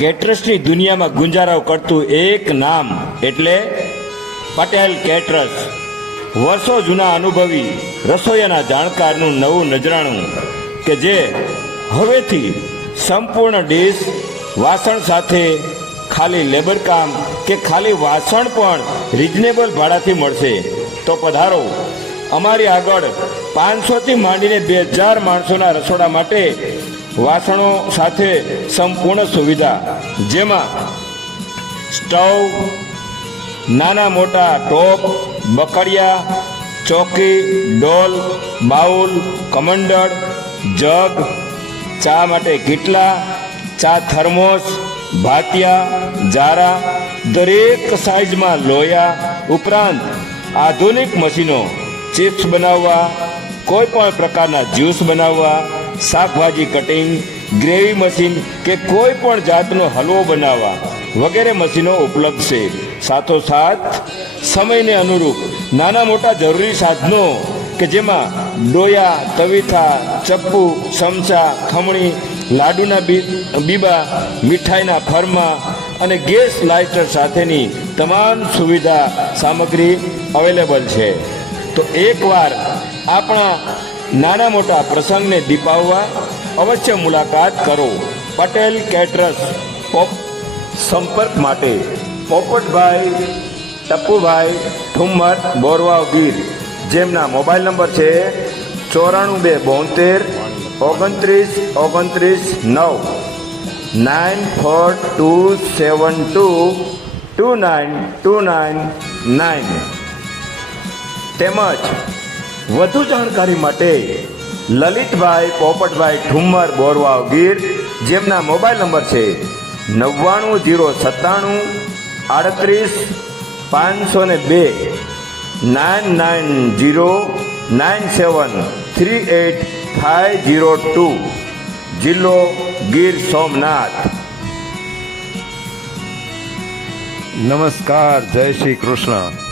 કેટરસની દુનિયામાં ગુંજારાવ કરતું એક નામ એટલે પટેલ કેટરસ. વર્ષો જૂના અનુભવી રસોઈયાના જાણકારનું નવું નજરાણું કે જે હવેથી સંપૂર્ણ ડીશ વાસણ સાથે ખાલી લેબર કામ કે ખાલી વાસણ પણ રિઝનેબલ ભાડાથી મળશે. તો પધારો, અમારી આગળ 500થી માંડીને 2000 માણસોના રસોડા માટે વાસણો સાથે સંપૂર્ણ સુવિધા, જેમાં સ્ટવ, નાના મોટા ટોપ, બકડિયા, ચોકી, ડોલ, બાઉલ, કમંડળ, જગ, ચા માટે કીટલા, ચા થર્મોસ, ભાતિયા, જારા, દરેક સાઇઝમાં લોયા, ઉપરાંત આધુનિક મશીનો ચિપ્સ બનાવવા, કોઈ પણ પ્રકારના જ્યુસ બનાવવા, શાકભાજી કટિંગ, ગ્રેવી મશીન કે કોઈ પણ જાતનો હલવો બનાવવા વગેરે મશીનો ઉપલબ્ધ છે. સાથોસાથ સમયને અનુરૂપ નાના મોટા જરૂરી સાધનો કે જેમાં ડોયા, તવીથા, ચપ્પુ, ચમચા, ખમણી, લાડુના બીબા, મીઠાઈના ફરમા અને ગેસ લાઇટર સાથેની તમામ સુવિધા સામગ્રી અવેલેબલ છે. તો એકવાર આપણા નાના મોટા પ્રસંગને દીપાવવા અવશ્ય મુલાકાત કરો. પટેલ કેટરસ. સંપર્ક માટે પોપટભાઈ ટપ્પુભાઈ ઠુમ્મર, બોરવાવ, ગીર, જેમના મોબાઈલ નંબર છે 94 72 29 29 9 9427229299 તેમજ વધુ જાણકારી માટે લલિતભાઈ પોપટભાઈ ઠુમ્મર, બોરવાવ, ગીર, જેમના મોબાઈલ નંબર છે 99 097 38 502 9909738 502, જિલ્લો ગીર સોમનાથ. નમસ્કાર, જય શ્રી કૃષ્ણ.